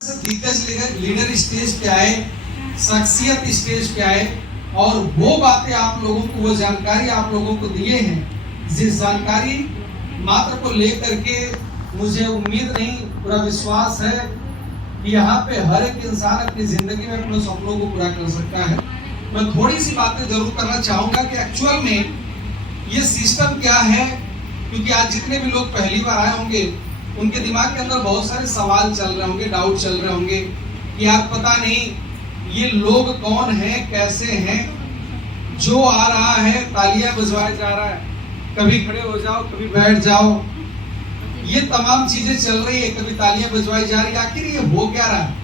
दिग्गज leader stage पे आए, शख्सियत स्टेज पे आए और वो बातें आप लोगों को, वो जानकारी आप लोगों को दिए हैं, जिस जानकारी मात्र को लेकर के मुझे उम्मीद नहीं, पूरा विश्वास है कि यहाँ पे हर एक इंसान अपनी जिंदगी में अपने सपनों को पूरा कर सकता है। मैं थोड़ी सी बातें जरूर करना चाहूंगा कि एक्चुअल में ये सिस्टम क्या है, क्योंकि आज जितने भी लोग पहली बार आए होंगे उनके दिमाग के अंदर बहुत सारे सवाल चल रहे होंगे, डाउट चल रहे होंगे कि यार पता नहीं ये लोग कौन हैं, कैसे हैं, जो आ रहा है तालियां बजवाया जा रहा है, कभी खड़े हो जाओ कभी बैठ जाओ, ये तमाम चीजें चल रही है, कभी तालियां बजवाई जा रही है। आखिर ये हो क्या रहा है,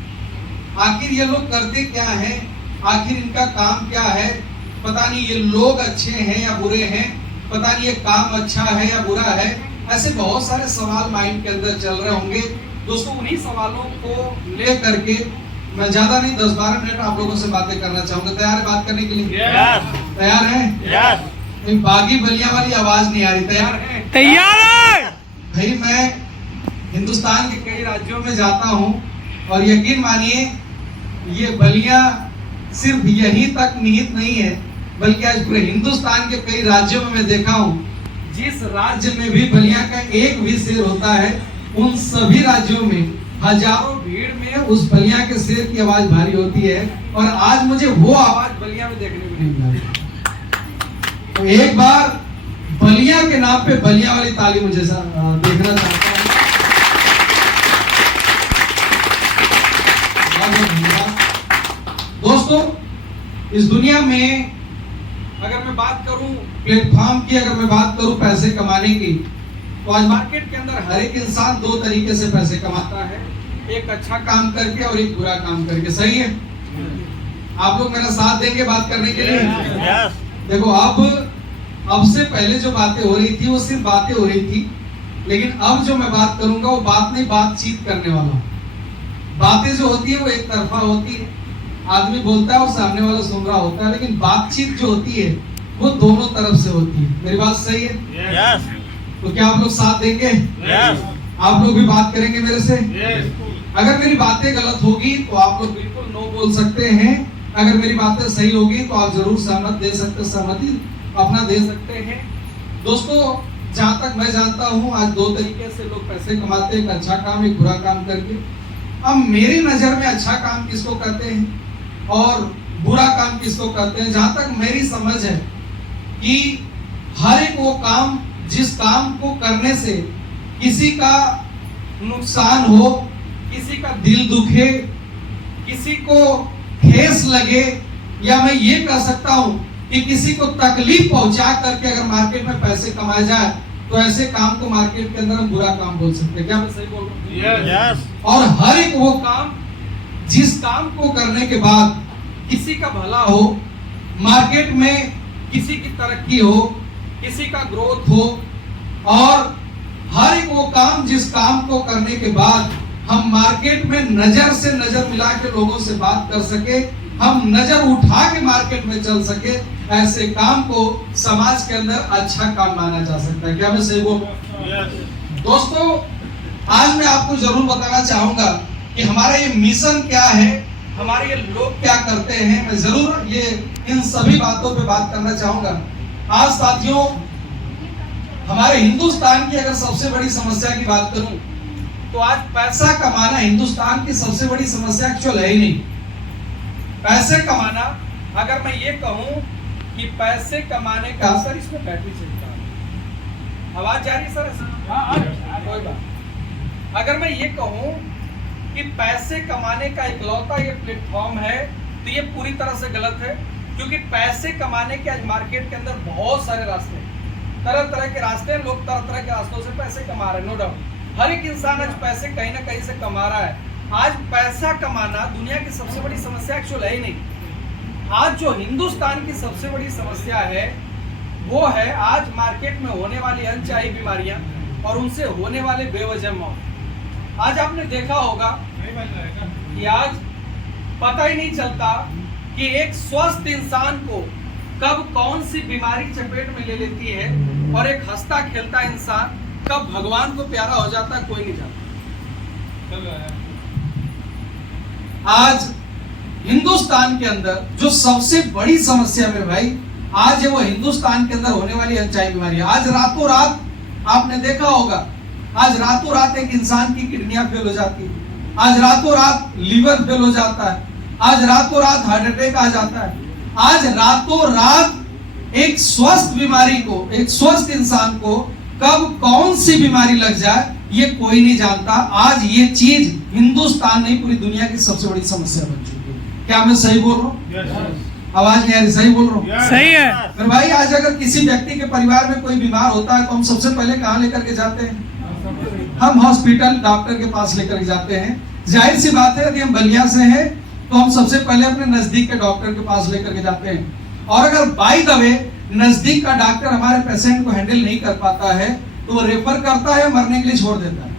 आखिर ये लोग करते क्या हैं, आखिर इनका काम क्या है, पता नहीं ये लोग अच्छे हैं या बुरे हैं, पता नहीं ये काम अच्छा है या बुरा है। ऐसे बहुत सारे सवाल माइंड के अंदर चल रहे होंगे। दोस्तों उन्हीं सवालों को ले करके मैं ज्यादा नहीं 10-12 मिनट आप लोगों से बातें करना चाहूंगा। तैयार है बात करने के लिए? तैयार है? बागी बलिया वाली आवाज नहीं आ रही। तैयार है? तैयार है भाई। मैं हिंदुस्तान के कई राज्यों में जाता हूँ और यकीन मानिए ये बलिया सिर्फ यहीं तक निहित नहीं है, बल्कि आज पूरे हिंदुस्तान के कई राज्यों में मैं देखा हूँ, जिस राज्य में भी बलिया का एक भी शेर होता है उन सभी राज्यों में हजारों भीड़ में उस बलिया के शेर की आवाज भारी होती है। और आज मुझे वो आवाज बलिया में देखने को नहीं मिला। तो एक बार बलिया के नाम पे बलिया वाली ताली मुझे देखना चाहता हूँ। दोस्तों इस दुनिया में अगर मैं बात करूं प्लेटफॉर्म की, अगर मैं बात करूं पैसे कमाने की, तो आज मार्केट के अंदर हर एक इंसान दो तरीके से पैसे कमाता है, एक अच्छा काम करके और एक बुरा काम करके। सही है? आप लोग मेरा साथ देंगे बात करने के लिए? देखो अब से पहले जो बातें हो रही थी वो सिर्फ बातें हो रही थी, लेकिन अब जो मैं बात करूंगा वो बात नहीं, बातचीत करने वाला। बातें जो होती है वो एक तरफा होती है, आदमी बोलता है और सामने वाला सुन रहा होता है, लेकिन बातचीत जो होती है वो दोनों तरफ से होती है। मेरी बात सही है? yes. तो क्या आप लोग साथ देंगे? yes. आप लोग भी बात करेंगे मेरे से? yes. अगर मेरी बातें गलत होगी तो आप लोग बिल्कुल नो बोल सकते हैं, अगर मेरी बातें सही होगी तो आप जरूर सहमति अपना दे सकते हैं। दोस्तों जहां तक मैं जानता हूं आज दो तरीके से लोग पैसे कमाते हैं, एक अच्छा काम एक बुरा काम करके। अब मेरी नजर में अच्छा काम किसको कहते हैं और बुरा काम किसको कहते हैं, जहां तक मेरी समझ है कि हर एक वो काम जिस काम को करने से किसी का नुकसान हो, किसी का दिल दुखे, किसी को ठेस लगे, या मैं ये कह सकता हूं कि किसी को तकलीफ पहुंचा करके अगर मार्केट में पैसे कमाए जाए तो ऐसे काम को मार्केट के अंदर हम बुरा काम बोल सकते हैं। क्या मैं सही बोल रहा हूं? yes. और हर एक वो काम जिस काम को करने के बाद किसी का भला हो, मार्केट में किसी की तरक्की हो, किसी का ग्रोथ हो, और हर एक वो काम जिस काम को करने के बाद हम मार्केट में नजर से नजर मिला के लोगों से बात कर सके, हम नजर उठा के मार्केट में चल सके, ऐसे काम को समाज के अंदर अच्छा काम माना जा सकता है। क्या मैं सही बोल रहा हूं? yes. दोस्तों आज मैं आपको जरूर बताना चाहूंगा कि हमारा ये मिशन क्या है, हमारे ये लोग क्या करते हैं। मैं जरूर ये इन सभी बातों पे बात करना चाहूंगा। आज साथियों हमारे हिंदुस्तान की अगर सबसे बड़ी समस्या की बात करूं तो आज पैसा कमाना हिंदुस्तान की सबसे बड़ी समस्या एक्चुअल है ही नहीं। पैसे कमाना, अगर मैं ये कहूं कि पैसे कमाने का, सर इसमें बैटरी चलता है, आवाज जा रही है सर? कोई बात। अगर मैं ये कहूं कि पैसे कमाने का इकलौता ये प्लेटफॉर्म है तो ये पूरी तरह से गलत है, क्योंकि पैसे कमाने के आज मार्केट के अंदर बहुत सारे रास्ते, तरह तरह के रास्ते, लोग तरह तरह के रास्तों से पैसे कमा रहे हैं। नो डाउट हर एक इंसान आज पैसे कहीं ना कहीं से कमा रहा है। आज पैसा कमाना दुनिया की सबसे बड़ी समस्या एक्चुअल है ही नहीं। आज जो हिंदुस्तान की सबसे बड़ी समस्या है वो है आज मार्केट में होने वाली अनचाही बीमारियां और उनसे होने वाले बेवजह मौत। आज आपने देखा होगा कि आज पता ही नहीं चलता कि एक स्वस्थ इंसान को कब कौन सी बीमारी चपेट में ले लेती है, और एक हंसता खेलता इंसान कब भगवान को प्यारा हो जाता है कोई नहीं जानता। आज हिंदुस्तान के अंदर जो सबसे बड़ी समस्या मेरे भाई आज है वो हिंदुस्तान के अंदर होने वाली अनचाही बीमारी है। आज रातों रात आपने देखा होगा, आज रातों रात एक इंसान की किडनियां फेल हो जाती है, आज रातों रात लीवर फेल हो जाता है, आज रातों रात हार्ट अटैक आ जाता है, आज रातों रात एक स्वस्थ बीमारी को, एक स्वस्थ इंसान को कब कौन सी बीमारी लग जाए ये कोई नहीं जानता। आज ये चीज हिंदुस्तान नहीं पूरी दुनिया की सबसे बड़ी समस्या बन चुकी है। क्या मैं सही बोल रहा हूँ? आवाज नहीं आ रही? सही बोल रहा हूँ? सही है। फिर भाई आज अगर किसी व्यक्ति के परिवार में कोई बीमार होता है तो हम सबसे पहले कहाँ लेकर के जाते हैं? हम हॉस्पिटल, डॉक्टर के पास लेकर के जाते हैं। जाहिर सी बात है, यदि हम बलिया से हैं तो हम सबसे पहले अपने नजदीक के डॉक्टर के पास लेकर के जाते हैं। और अगर बाय द वे नजदीक का डॉक्टर हमारे पेशेंट को हैंडल नहीं कर पाता है तो वो रेफर करता है, मरने के लिए छोड़ देता है।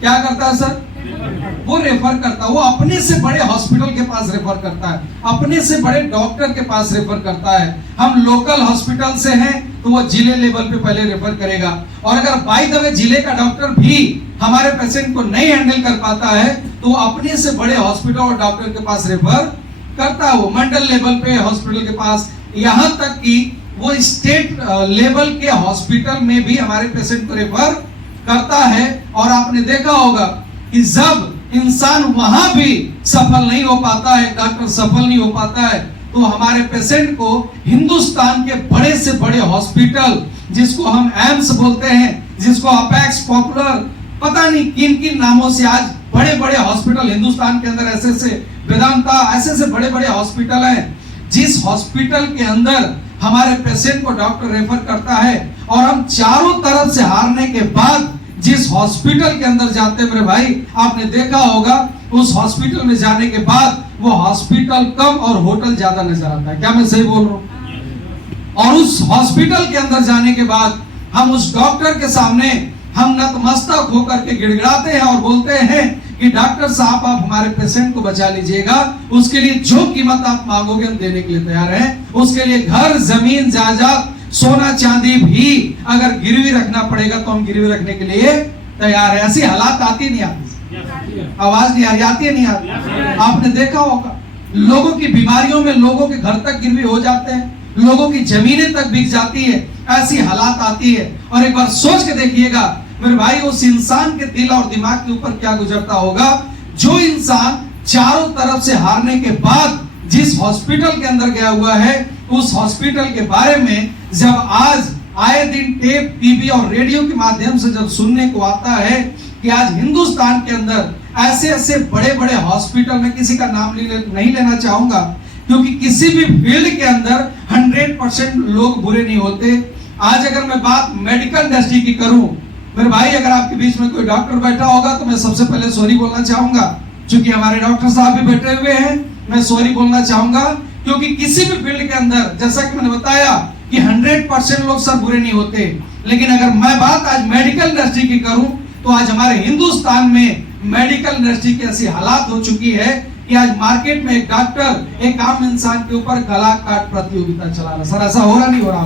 क्या करता है सर? वो रेफर करता है, वो अपने से बड़े हॉस्पिटल के पास रेफर करता है, अपने से बड़े डॉक्टर के पास रेफर करता है। हम लोकल हॉस्पिटल से हैं तो वो जिले लेवल पे पहले रेफर करेगा। और अगर बाय द वे जिले का डॉक्टर भी हमारे पेशेंट को नहीं हैंडल कर पाता है तो अपने से बड़े हॉस्पिटल और डॉक्टर के पास रेफर करता है, वो मंडल लेवल पे हॉस्पिटल के पास, यहाँ तक कि वो स्टेट लेवल के हॉस्पिटल में भी हमारे पेशेंट को रेफर करता है। और आपने देखा होगा कि जब इंसान वहां भी सफल नहीं हो पाता है, डॉक्टर सफल नहीं हो पाता है, तो हमारे पेशेंट को हिंदुस्तान के बड़े से बड़े हॉस्पिटल, जिसको हम एम्स बोलते हैं, जिसको अपेक्स, पॉपुलर, पता नहीं किन किन नामों से आज बड़े बड़े हॉस्पिटल हिंदुस्तान के अंदर, ऐसे वेदांता, ऐसे बड़े बड़े हॉस्पिटल हैं, जिस हॉस्पिटल के अंदर हमारे पेशेंट को डॉक्टर रेफर करता है और हम चारों तरफ से हारने के बाद जिस हॉस्पिटल के अंदर जाते हैं मेरे भाई, आपने देखा होगा उस हॉस्पिटल में जाने के बाद वो हॉस्पिटल कम और होटल ज्यादा नजर आता है। क्या मैं सही बोल रहा हूँ? और उस हॉस्पिटल के अंदर जाने के बाद हम उस डॉक्टर के सामने हम नतमस्तक होकर के गिड़गिड़ाते हैं और बोलते हैं कि डॉक्टर साहब आप हमारे पेशेंट को बचा लीजिएगा, उसके लिए जो कीमत आप मांगोगे हम देने के लिए तैयार हैं, उसके लिए घर, जमीन, जायदाद, सोना चांदी भी अगर गिरवी रखना पड़ेगा तो हम गिरवी रखने के लिए तैयार है। ऐसी हालात आती नहीं आती? आवाज नहीं आ रही? आती है नहीं आती? आपने देखा होगा लोगों की बीमारियों में लोगों के घर तक गिरवी हो जाते हैं, लोगों की जमीनें तक बिक जाती है, ऐसी हालात आती है। और एक बार सोच के देखिएगा मेरे भाई, उस इंसान के दिल और दिमाग के ऊपर क्या गुजरता होगा जो इंसान चारों तरफ से हारने के बाद जिस हॉस्पिटल के अंदर गया हुआ है, उस हॉस्पिटल के बारे में जब आज आए दिन टेप, टीवी और रेडियो के माध्यम से जब सुनने को आता है कि आज हिंदुस्तान के अंदर ऐसे बड़े बड़े हॉस्पिटल में, किसी का नाम नहीं लेना चाहूंगा क्योंकि किसी भी फील्ड के अंदर 100% लोग बुरे नहीं होते। आज अगर मैं बात मेडिकल इंडस्ट्री की करूं मेरे भाई, अगर आपके बीच में कोई डॉक्टर बैठा होगा तो मैं सबसे पहले सॉरी बोलना चाहूंगा, क्योंकि हमारे डॉक्टर साहब भी बैठे हुए हैं, मैं सॉरी बोलना चाहूंगा क्योंकि किसी भी फील्ड के अंदर जैसा कि मैंने बताया कि 100% लोग सब बुरे नहीं होते, लेकिन अगर मैं बात आज मेडिकल इंडस्ट्री की करूं तो आज हमारे हिंदुस्तान में मेडिकल इंडस्ट्री की ऐसी हालात हो चुकी है कि आज मार्केट में एक डॉक्टर एक आम इंसान के ऊपर गला काट प्रतियोगिता चला रहा है। सर ऐसा हो रहा नहीं हो रहा?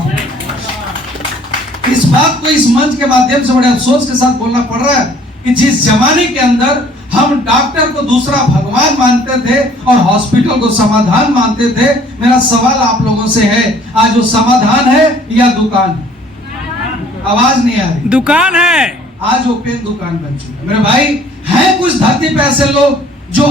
इस बात को इस मंच के माध्यम से बड़े अफसोस के साथ बोलना पड़ रहा है कि जिस जमाने के अंदर हम डॉक्टर को दूसरा भगवान मानते थे और हॉस्पिटल को समाधान मानते थे, मेरा सवाल आप लोगों से है, आज वो समाधान है या दुकान? आवाज नहीं आ रही? दुकान है। आज वो पेन दुकान बन चुका है मेरे भाई। है कुछ धरती पे ऐसे लोग जो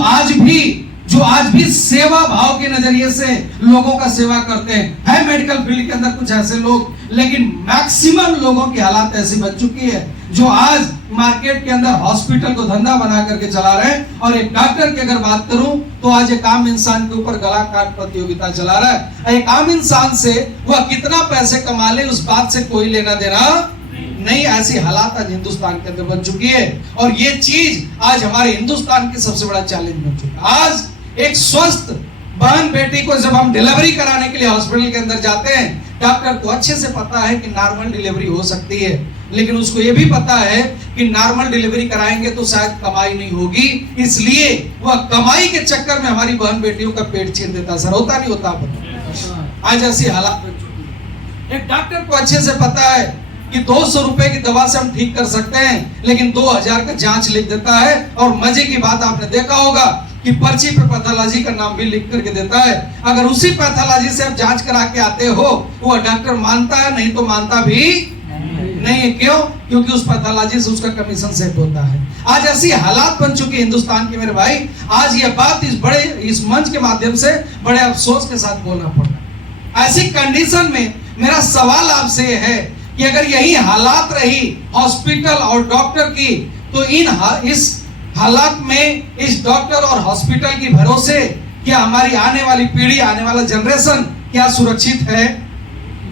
आज भी सेवा भाव के नजरिए से लोगों का सेवा करते हैं। है मेडिकल फील्ड के अंदर कुछ ऐसे लोग, लेकिन मैक्सिमम लोगों की हालत ऐसी बन चुकी है जो आज मार्केट के अंदर हॉस्पिटल को धंधा बना करके चला रहे हैं। और एक डॉक्टर की अगर बात करूं तो आज एक आम इंसान के ऊपर गला काट प्रतियोगिता चला रहा है। एक आम इंसान से वह कितना पैसे कमा ले उस बात से कोई लेना देना नहीं। ऐसी हालात आज हिंदुस्तान के अंदर बन चुकी है और ये चीज आज हमारे हिंदुस्तान की सबसे बड़ा चैलेंज बन चुका है। आज एक स्वस्थ बहन बेटी को जब हम डिलीवरी कराने के लिए हॉस्पिटल के अंदर जाते हैं, डॉक्टर को अच्छे से पता है कि नॉर्मल डिलीवरी हो सकती है, लेकिन उसको ये भी पता है कि नॉर्मल डिलीवरी कराएंगे तो शायद कमाई नहीं होगी, इसलिए वह कमाई के चक्कर में हमारी बहन बेटियों का पेट छीन देता। सर होता नहीं होता? आज ऐसी हालात बन चुकी है। एक डॉक्टर को अच्छे से पता है कि 200 रुपए की दवा से हम ठीक कर सकते हैं, लेकिन 2000 का जांच लिख देता है। और मजे की बात आपने देखा होगा कि पर्ची पे पैथोलॉजी का नाम भी लिख करके देता है। अगर उसी पैथोलॉजी से आप जांच करा के आते हो, वो डॉक्टर मानता है, नहीं तो मानता भी नहीं है। क्यों? क्योंकि उस पैथोलॉजी से उसका कमीशन सेट होता है। आज ऐसी हालात बन चुकी है हिंदुस्तान के मेरे भाई। आज ये बात इस मंच के माध्यम से बड़े अफसोस के साथ बोलना पड़ रहा है। ऐसी कंडीशन में मेरा सवाल आपसे है कि अगर यही हालात रही हॉस्पिटल और डॉक्टर की, तो इस हालात में इस डॉक्टर और हॉस्पिटल की भरोसे क्या हमारी आने वाली पीढ़ी, आने वाला जनरेशन क्या सुरक्षित है?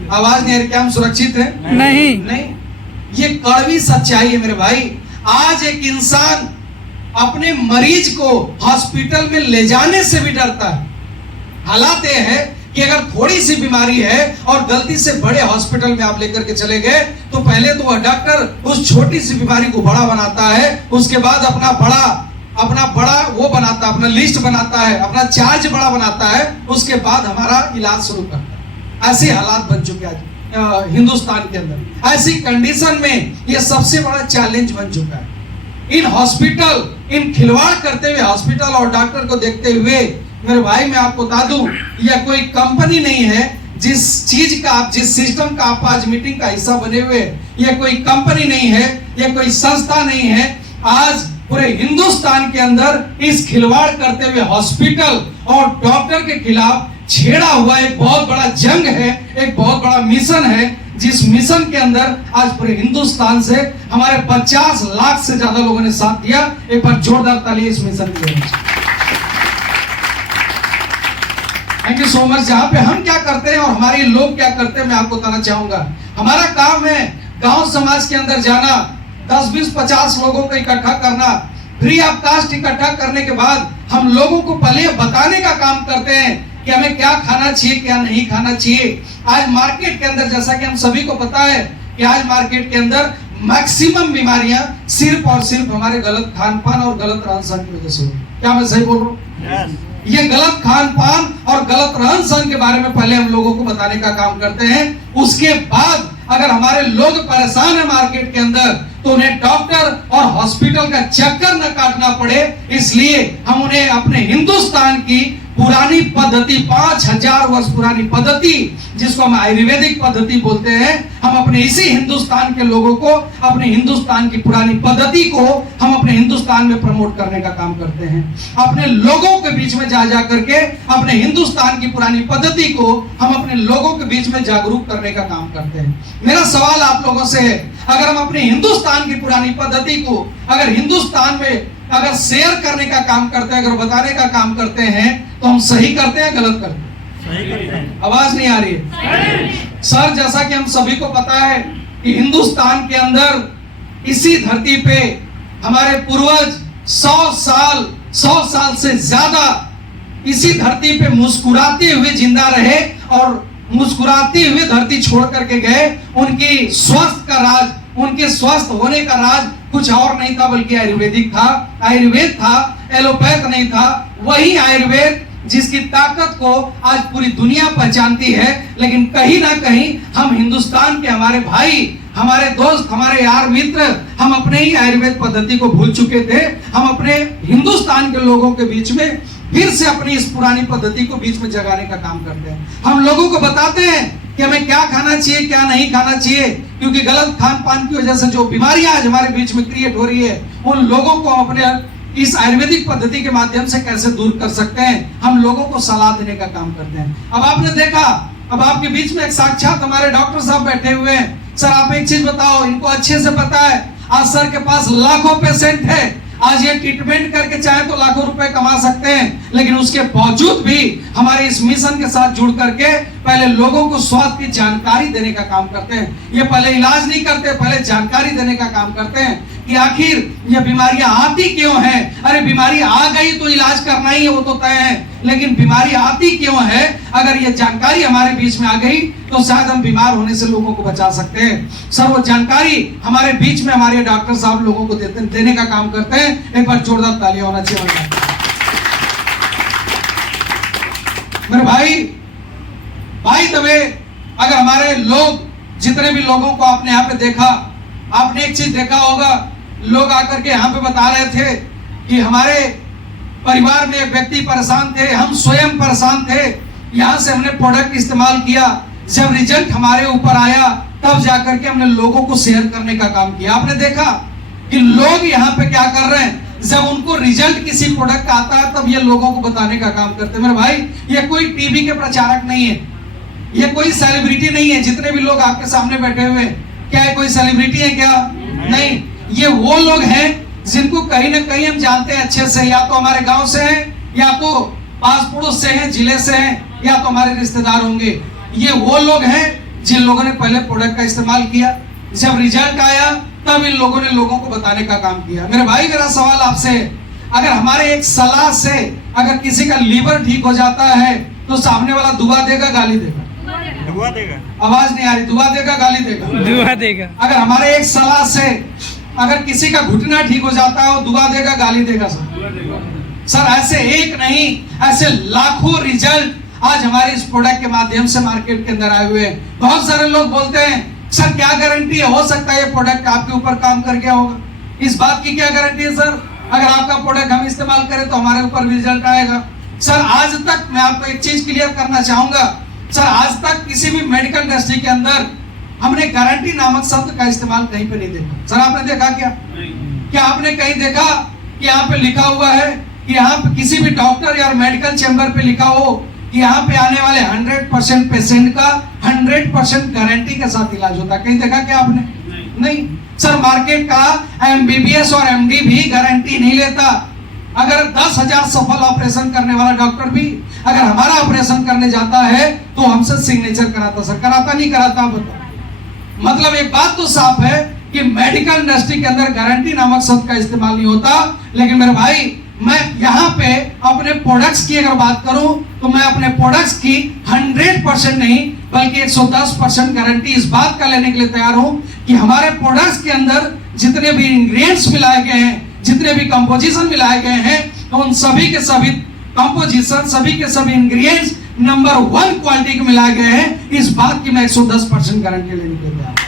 आवाज नहीं आ रही? क्या हम सुरक्षित है? नहीं। ये कड़वी सच्चाई है मेरे भाई। आज एक इंसान अपने मरीज को हॉस्पिटल में ले जाने से भी डरता है। हालात ये है कि अगर थोड़ी सी बीमारी है और गलती से बड़े हॉस्पिटल में आप लेकर के चले गए, तो पहले तो वह डॉक्टर उस छोटी सी बीमारी को बड़ा बनाता है, उसके बाद अपना बड़ा वो बनाता है, अपना लिस्ट बनाता है, अपना चार्ज बड़ा बनाता है, उसके बाद हमारा इलाज शुरू करता है। ऐसे हालात बन चुके हैं हिंदुस्तान के अंदर। ऐसी कंडीशन में यह सबसे बड़ा चैलेंज बन चुका है। इन हॉस्पिटल, इन खिलवाड़ करते हुए हॉस्पिटल और डॉक्टर को देखते हुए मेरे भाई मैं आपको बता दूं, यह कोई कंपनी नहीं है जिस सिस्टम का आप आज मीटिंग का हिस्सा बने हुए। यह कोई कंपनी नहीं है, यह कोई संस्था नहीं है। आज पूरे हिंदुस्तान के अंदर इस खिलवाड़ करते हुए हॉस्पिटल और डॉक्टर के खिलाफ छेड़ा हुआ एक बहुत बड़ा जंग है, एक बहुत बड़ा मिशन है, जिस मिशन के अंदर आज पूरे हिंदुस्तान से हमारे 50 लाख से ज्यादा लोगों ने साथ दिया। एक बार जोरदार ताली इस मिशन के लिए। Thank you so much. जहां पे हम क्या करते हैं और हमारे लोग क्या करते हैं, मैं आपको बताना चाहूंगा। हमारा काम है गांव समाज के अंदर जाना, 10, 20, 50 लोगों को इकट्ठा करना, फ्री ऑफ कास्ट इकट्ठा करने के बाद हम लोगों को पहले बताने का काम करते हैं कि हमें क्या खाना चाहिए, क्या नहीं खाना चाहिए। आज मार्केट के अंदर, जैसा कि हम सभी को पता है कि आज मार्केट के अंदर मैक्सिमम बीमारियां सिर्फ और सिर्फ हमारे गलत खान पान और गलत रहन सहन की वजह से हुई। क्या मैं सही बोल रहा हूँ? ये गलत खान पान और गलत रहन सहन के बारे में पहले हम लोगों को बताने का काम करते हैं। उसके बाद अगर हमारे लोग परेशान है मार्केट के अंदर, तो उन्हें डॉक्टर और हॉस्पिटल का चक्कर न काटना पड़े, इसलिए हम उन्हें अपने हिंदुस्तान की पुरानी पद्धति, 5000 वर्ष पुरानी पद्धति, जिसको हम आयुर्वेदिक पद्धति बोलते हैं, हम अपने इसी हिंदुस्तान के लोगों को, अपने हिंदुस्तान की पुरानी पद्धति को हम अपने हिंदुस्तान में प्रमोट करने का काम करते हैं। अपने लोगों के बीच में जा करके अपने हिंदुस्तान की पुरानी पद्धति को हम अपने लोगों के बीच में जागरूक करने का काम करते हैं। मेरा सवाल आप लोगों से है, अगर हम अपने हिंदुस्तान की पुरानी पद्धति को अगर हिंदुस्तान में अगर शेयर करने का काम करते हैं, अगर बताने का काम करते हैं, तो हम सही करते हैं, गलत करते हैं? सही करते हैं। आवाज नहीं आ रही है? सर, जैसा कि हम सभी को पता है कि हिंदुस्तान के अंदर इसी धरती पे हमारे पूर्वज 100 साल से ज्यादा इसी धरती पे मुस्कुराते हुए जिंदा रहे और मुस्कुराते हुए धरती छोड़ करके गए। उनकी स्वस्थ का राज, उनके स्वस्थ होने का राज कुछ और नहीं था, बल्कि आयुर्वेदिक था। आयुर्वेद था, एलोपैथ नहीं था। वही आयुर्वेद जिसकी ताकत को आज पूरी दुनिया पहचानती है। लेकिन कहीं ना कहीं हम हिंदुस्तान के हमारे भाई, हमारे दोस्त, हमारे यार मित्र, हम अपने ही आयुर्वेद पद्धति को भूल चुके थे। हम अपने हिंदुस्तान के लोगों के बीच में फिर से अपनी इस पुरानी पद्धति को बीच में जगाने का काम करते हैं। हम लोगों को बताते हैं कि हमें क्या खाना चाहिए, क्या नहीं खाना चाहिए, क्योंकि गलत खान पान की वजह से जो बीमारियां आज हमारे बीच में क्रिएट हो रही है, उन लोगों को हम अपने इस आयुर्वेदिक पद्धति के माध्यम से कैसे दूर कर सकते हैं, हम लोगों को सलाह देने का काम करते हैं। अब आपने देखा, अब आपके बीच में एक साक्षात हमारे डॉक्टर साहब बैठे हुए हैं। सर, आप एक चीज बताओ, इनको अच्छे से पता है, आज सर के पास लाखों पेशेंट है। आज ये ट्रीटमेंट करके चाहे तो लाखों रुपए कमा सकते हैं, लेकिन उसके बावजूद भी हमारे इस मिशन के साथ जुड़ करके पहले लोगों को स्वास्थ्य की जानकारी देने का काम करते हैं। ये पहले इलाज नहीं करते, पहले जानकारी देने का काम करते हैं कि आखिर ये बीमारियां आती क्यों हैं। अरे बीमारी आ गई तो इलाज करना ही है, वो तो तय है, लेकिन बीमारी आती क्यों है, अगर ये जानकारी हमारे बीच में आ गई तो शायद हम बीमार होने से लोगों को बचा सकते हैं। सर, वो जानकारी हमारे बीच में हमारे डॉक्टर साहब लोगों को देने का काम करते हैं। एक बार जोरदार तालियां होना चाहिए मेरे भाई। भाई तबे अगर हमारे लोग जितने भी लोगों को आपने यहाँ पे देखा, आपने एक चीज देखा होगा, लोग आकर के यहाँ पे बता रहे थे कि हमारे परिवार में एक व्यक्ति परेशान थे, हम स्वयं परेशान थे, यहाँ से हमने प्रोडक्ट इस्तेमाल किया, जब रिजल्ट हमारे ऊपर आया तब जाकर के हमने लोगों को शेयर करने का काम किया। आपने देखा कि लोग यहाँ पे क्या कर रहे हैं, जब उनको रिजल्ट किसी प्रोडक्ट का आता है तब ये लोगों को बताने का काम करते हैं। मेरे भाई, ये कोई टीवी के प्रचारक नहीं है, ये कोई सेलिब्रिटी नहीं है। जितने भी लोग आपके सामने बैठे हुए हैं, क्या है कोई सेलिब्रिटी है क्या? नहीं, ये वो लोग हैं जिनको कहीं ना कहीं हम जानते हैं अच्छे से, या तो हमारे गांव से हैं, या तो पास पड़ोस से हैं, जिले से हैं, या तो हमारे रिश्तेदार होंगे। ये वो लोग हैं जिन लोगों ने पहले प्रोडक्ट का इस्तेमाल किया, जब रिजल्ट आया तब इन लोगों ने लोगों को बताने का काम किया। मेरे भाई, मेरा सवाल आपसे, अगर हमारे एक सलाह से अगर किसी का लीवर ठीक हो जाता है तो सामने वाला दुआ देगा, गाली देगा? दुआ देगा। आवाज नहीं आ रही, दुआ देगा, गाली देगा? दुआ देगा। अगर हमारे एक सलाह से अगर किसी का घुटना ठीक हो जाता है, वो दुआ देगा, गाली देगा? सर ऐसे एक नहीं, ऐसे लाखों रिजल्ट आज हमारे इस प्रोडक्ट के माध्यम से मार्केट के अंदर आए हुए हैं। बहुत सारे लोग बोलते हैं, सर क्या गारंटी है, हो सकता है ये प्रोडक्ट आपके ऊपर काम कर गया होगा। इस बात की क्या गारंटी है सर? अगर आपका प्रोडक्ट हम इस्तेमाल करें तो हमारे ऊपर रिजल्ट आएगा। सर आज तक मैं आपको एक चीज क्लियर करना चाहूंगा, सर आज तक किसी भी मेडिकल इंडस्ट्री के अंदर हमने गारंटी नामक शब्द का इस्तेमाल कहीं पे नहीं देखा। सर आपने देखा क्या? क्या आपने कहीं देखा कि यहाँ पे लिखा हुआ है कि यहाँ पे किसी भी डॉक्टर या मेडिकल चैम्बर पे लिखा हो कि यहाँ पे आने वाले 100% पेशेंट का 100% गारंटी के साथ इलाज होता है? कहीं देखा क्या आपने? नहीं। सर मार्केट का एमबीबीएस और एमडी भी गारंटी नहीं लेता। अगर 10,000 सफल ऑपरेशन करने वाला डॉक्टर भी अगर हमारा ऑपरेशन करने जाता है तो हमसे सिग्नेचर कराता। सर कराता नहीं कराता? बताओ। मतलब एक बात तो साफ है कि मेडिकल इंडस्ट्री के अंदर गारंटी नामक शब्द का इस्तेमाल नहीं होता। लेकिन मेरे भाई, मैं यहाँ पे अपने प्रोडक्ट्स की अगर बात करूं तो मैं अपने प्रोडक्ट्स की 100% नहीं बल्कि 110% गारंटी इस बात का लेने के लिए तैयार हूं कि हमारे प्रोडक्ट्स के अंदर जितने भी इंग्रेडिएंट्स मिलाए गए हैं, जितने भी कंपोजिशन मिलाए गए हैं, तो उन सभी के सभी कंपोजिशन, सभी के सभी इंग्रेडिएंट्स नंबर 1 क्वालिटी के मिलाए गए हैं। इस बात की मैं 110% गारंटी लेने के लिए तैयार हूं।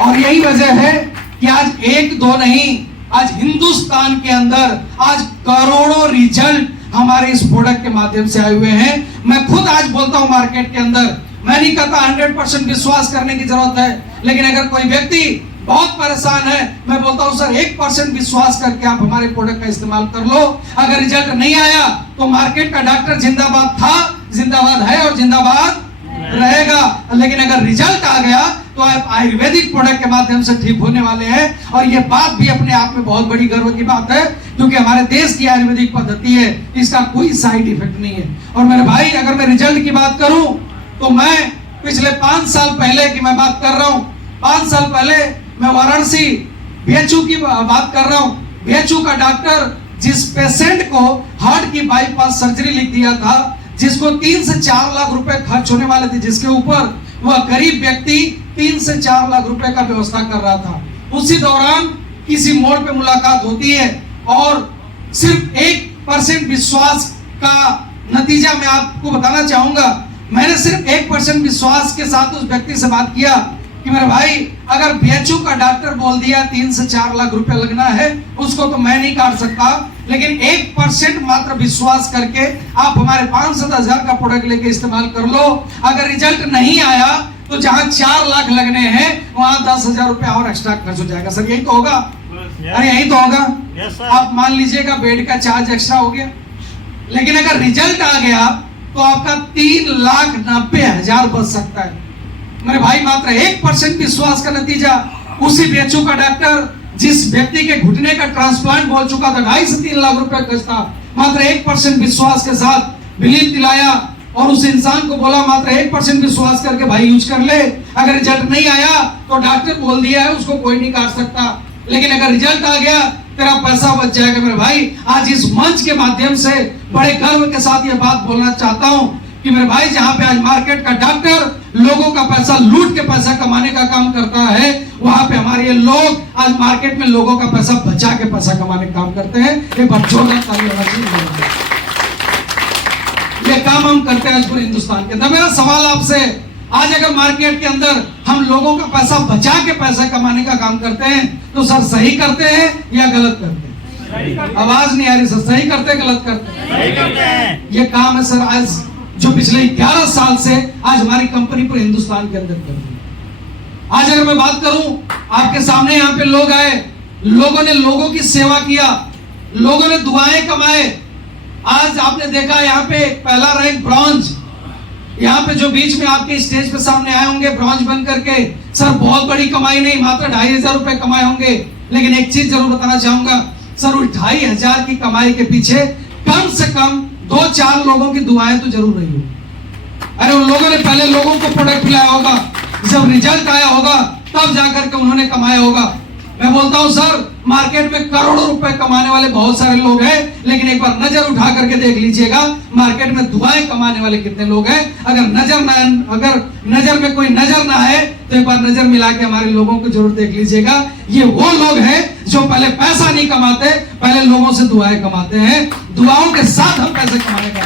और यही वजह है कि आज एक दो नहीं, आज हिंदुस्तान के अंदर आज करोड़ों रिजल्ट हमारे इस प्रोडक्ट के माध्यम से आए हुए हैं। मैं खुद आज बोलता हूं मार्केट के अंदर, मैं नहीं कहता 100% विश्वास करने की जरूरत है, लेकिन अगर कोई व्यक्ति बहुत परेशान है, मैं बोलता हूं सर 1% विश्वास करके आप हमारे प्रोडक्ट का इस्तेमाल कर लो। अगर रिजल्ट नहीं आया तो मार्केट का डॉक्टर जिंदाबाद था, जिंदाबाद है और जिंदाबाद रहेगा। लेकिन अगर रिजल्ट आ गया तो आप आयुर्वेदिक प्रोडक्ट के माध्यम से ठीक होने वाले हैं। और ये बात भी अपने आप में बहुत बड़ी गर्व की बात है, क्योंकि हमारे देश की आयुर्वेदिक पद्धति है, इसका कोई साइड इफेक्ट नहीं है। और मेरे भाई, अगर मैं रिजल्ट की बात करूं तो मैं पिछले 5 साल पहले की मैं बात कर रहा हूं। 5 साल पहले मैं वाराणसी बीएचयू की बात कर रहा हूं। बीएचयू का डॉक्टर जिस पेशेंट को हार्ट की बाईपास सर्जरी लिख दिया था, जिसको 3 से 4 लाख रुपए खर्च होने वाले थे, जिसके ऊपर वह गरीब व्यक्ति 3 से 4 लाख रुपए का व्यवस्था कर रहा था, उसी दौरान किसी मोड़ पे मुलाकात होती है और सिर्फ 1% विश्वास का नतीजा मैं आपको बताना चाहूंगा। मैंने सिर्फ 1% विश्वास के साथ उस व्यक्ति से बात किया कि मेरे भाई, अगर बीएचयू का डॉक्टर बोल दिया 3 से 4 लाख रुपए लगना है, उसको तो मैं नहीं काट सकता, लेकिन 1% मात्र विश्वास करके आप हमारे 5 से 10,000 का प्रोडक्ट लेके इस्तेमाल कर लो। अगर रिजल्ट नहीं आया तो जहां 4 लाख लगने हैं वहां 10,000 रुपए और एक्स्ट्रा खर्च हो जाएगा। सर यही तो होगा? अरे यही तो होगा। आप मान लीजिएगा बेड का चार्ज एक्स्ट्रा हो गया, लेकिन अगर रिजल्ट आ गया तो आपका 3,90,000 बच सकता है। मेरे भाई, मात्र 1% विश्वास का नतीजा। उसी बीएचयू का डॉक्टर जिस व्यक्ति के घुटने का ट्रांसप्लांट बोल चुका था 2.5 से 3 लाख रुपए खर्च था, मात्र 1% विश्वास के साथ बिलीव दिलाया और उस इंसान को बोला मात्र 1% विश्वास करके भाई यूज कर ले। अगर रिजल्ट नहीं आया तो डॉक्टर बोल दिया है उसको कोई नहीं काट सकता, लेकिन अगर रिजल्ट आ गया तेरा पैसा बच जाएगा। मेरे भाई, आज इस मंच के माध्यम से बड़े गर्व के साथ ये बात बोलना चाहता हूं कि मेरे भाई, जहां पे आज मार्केट का डॉक्टर लोगों का पैसा लूट के पैसा कमाने का काम करता है, वहां पे हमारे लोग आज मार्केट में लोगों का पैसा बचा के पैसा कमाने का काम करते हैं। ये बात जोरदार ताली होना चाहिए। ये काम हम करते हैं आज पूरे हिंदुस्तान के अंदर। मेरा सवाल आपसे, आज अगर मार्केट के अंदर हम लोगों का पैसा बचा के पैसा कमाने का काम करते हैं तो सर सही करते हैं या गलत करते हैं? आवाज नहीं आ रही सर। सही करते हैं गलत करते हैं? ये काम है सर आज जो पिछले 11 साल से आज हमारी कंपनी पूरे हिंदुस्तान के अंदर कर रही है। आज अगर मैं बात करूं, आपके सामने यहाँ पे लोग आए, लोगों ने लोगों की सेवा किया, लोगों ने दुआएं कमाए। आज आपने देखा यहाँ पे पहला रैंक ब्रॉन्ज, यहाँ पे जो बीच में आपके स्टेज पे सामने आए होंगे ब्रॉन्ज बन करके, सर बहुत बड़ी कमाई नहीं, मात्र 2,500 रुपए कमाए होंगे। लेकिन एक चीज जरूर बताना चाहूंगा सर, उस 2,500 की कमाई के पीछे कम से कम 2-4 लोगों की दुआएं तो जरूर रही होगी। अरे उन लोगों ने पहले लोगों को प्रोडक्ट पिलाया होगा, जब रिजल्ट आया होगा तब जाकर के उन्होंने कमाया होगा। मैं बोलता हूं सर, मार्केट में करोड़ों रुपए कमाने वाले बहुत सारे लोग हैं, लेकिन एक बार नजर उठा करके देख लीजिएगा मार्केट में दुआएं कमाने वाले कितने लोग हैं। अगर नजर में कोई नजर ना है तो एक बार नजर मिला के हमारे लोगों को जरूर देख लीजिएगा। ये वो लोग हैं जो पहले पैसा नहीं कमाते, पहले लोगों से दुआएं कमाते हैं। दुआओं के साथ हम पैसे कमाने का,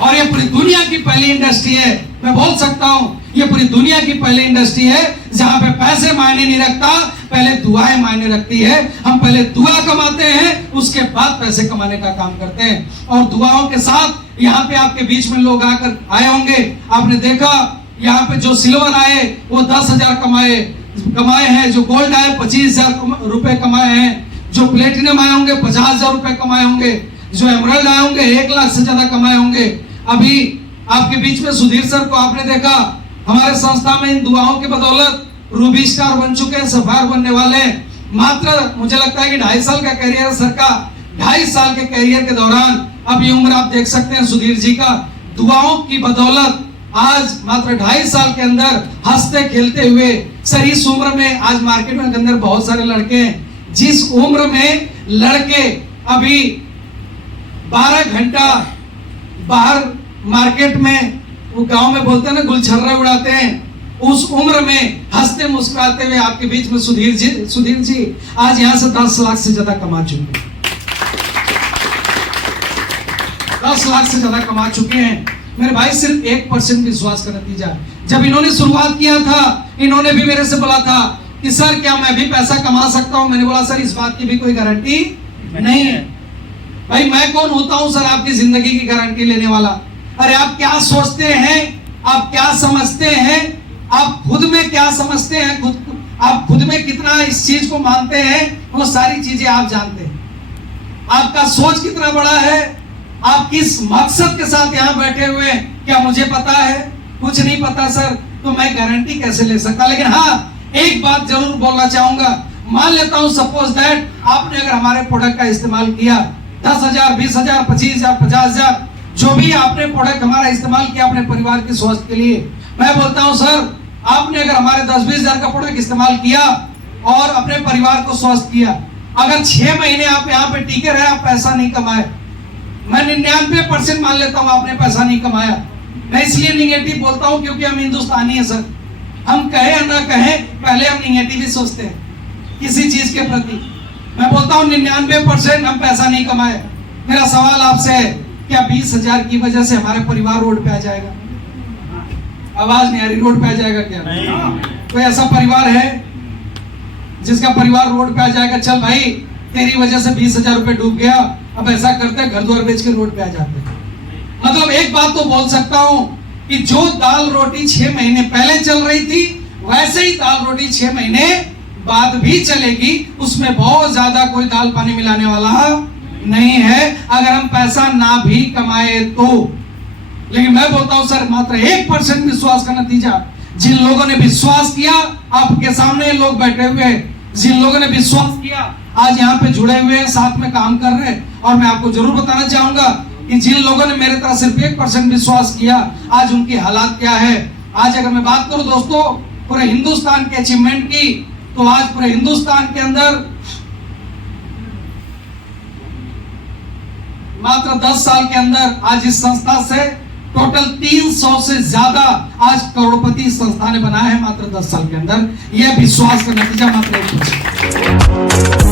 और ये पूरी दुनिया की पहली इंडस्ट्री है। मैं बोल सकता हूं ये पूरी दुनिया की पहली इंडस्ट्री है जहां पे पैसे मायने नहीं रखता, पहले दुआएं मायने रखती है। हम पहले दुआ कमाते हैं, उसके बाद पैसे कमाने का काम करते हैं। और दुआओं के साथ यहाँ पे आपके बीच में लोग आकर आए होंगे, आपने देखा यहाँ पे जो सिल्वर आए वो 10,000 कमाए हैं, जो गोल्ड आए 25,000 रुपए कमाए हैं, जो प्लेटिनम आए होंगे 50,000 रुपए कमाए होंगे, जो एमराल्ड आए होंगे 1 लाख से ज्यादा कमाए होंगे। अभी आपके बीच में सुधीर सर को आपने देखा, हमारे संस्था में इन दुआओं की बदौलत रूबी स्टार बन चुके हैं, सफायर बनने वाले हैं। मात्र मुझे लगता है कि 2.5 साल का कैरियर सर का, 2.5 साल के कैरियर के दौरान अब ये उम्र आप देख सकते हैं सुधीर जी का। दुआओं की बदौलत आज मात्र 2.5 साल के अंदर हंसते खेलते हुए, सर इस उम्र में आज मार्केट में अंदर बहुत सारे लड़के हैं, जिस उम्र में लड़के अभी 12 घंटा बाहर मार्केट में, वो गांव में बोलते हैं ना, गुलछर्रे उड़ाते हैं, उस उम्र में हंसते मुस्कुराते हुए आपके बीच में सुधीर जी आज यहां से 10 लाख से ज्यादा कमा चुके हैं। 10 लाख से ज्यादा कमा चुके हैं। मेरे भाई सिर्फ 1% विश्वास का नतीजा। जब इन्होंने शुरुआत किया था, इन्होंने भी मेरे से बोला था कि सर क्या मैं भी पैसा कमा सकता हूं? मैंने बोला सर इस बात की भी कोई गारंटी नहीं है। भाई मैं कौन होता हूं सर आपकी जिंदगी की गारंटी लेने वाला? अरे आप क्या सोचते हैं, आप क्या समझते हैं, आप खुद में क्या समझते हैं, आप खुद में कितना इस चीज को मानते हैं, वो सारी चीजें आप जानते हैं। आपका सोच कितना बड़ा है, आप किस मकसद के साथ यहाँ बैठे हुए हैं, क्या मुझे पता है? कुछ नहीं पता सर, तो मैं गारंटी कैसे ले सकता। लेकिन हाँ, एक बात जरूर बोलना चाहूंगा। मान लेता हूं सपोज दैट आपने अगर हमारे प्रोडक्ट का इस्तेमाल किया, 10,000, 20,000, 25,000, 50,000, जो भी आपने प्रोडक्ट हमारा इस्तेमाल किया अपने परिवार के स्वास्थ्य के लिए, मैं बोलता हूं सर आपने अगर हमारे 10-20 हजार का प्रोडक्ट इस्तेमाल किया और अपने परिवार को स्वस्थ किया, अगर 6 महीने आप यहाँ पे टिके रहे, आप पैसा नहीं कमाए, मैं 99% मान लेता हूँ आपने पैसा नहीं कमाया। मैं इसलिए निगेटिव बोलता हूँ क्योंकि हम हिंदुस्तानी है सर, हम कहे या ना कहे पहले हम निगेटिव ही सोचते हैं किसी चीज के प्रति। मैं बोलता हूँ 99% हम पैसा नहीं कमाए। मेरा सवाल आपसे है, क्या 20,000 की वजह से हमारे परिवार रोड पे आ जाएगा? आवाज नहीं आ रही, रोड पे आ जाएगा क्या? कोई ऐसा परिवार है जिसका परिवार रोड पे आ जाएगा? चल भाई तेरी वजह से 20,000 रुपए डूब गया, अब ऐसा करते हैं घर द्वार बेच के रोड पे आ जाते हैं। मतलब एक बात तो बोल सकता हूं कि जो दाल रोटी 6 महीने पहले चल रही थी, वैसे ही दाल रोटी 6 महीने बाद भी चलेगी। उसमें बहुत ज्यादा कोई दाल पानी मिलाने वाला नहीं है, अगर हम पैसा ना भी कमाए तो। लेकिन मैं बोलता हूं सर मात्र 1% विश्वास का नतीजा। जिन लोगों ने विश्वास किया, आपके सामने लोग बैठे हुए हैं, जिन लोगों ने विश्वास किया आज यहाँ पे जुड़े हुए हैं, साथ में काम कर रहे हैं। और मैं आपको जरूर बताना चाहूंगा कि जिन लोगों ने मेरे तरह सिर्फ 1% विश्वास किया, आज उनकी हालात क्या है। आज अगर मैं बात करूं दोस्तों पूरे हिंदुस्तान के अचीवमेंट की, तो आज पूरे हिंदुस्तान के अंदर मात्र 10 साल के अंदर आज इस संस्था से टोटल 300 से ज्यादा आज करोड़पति संस्था ने बनाया है मात्र 10 साल के अंदर। यह विश्वास का नतीजा मात्र 1%।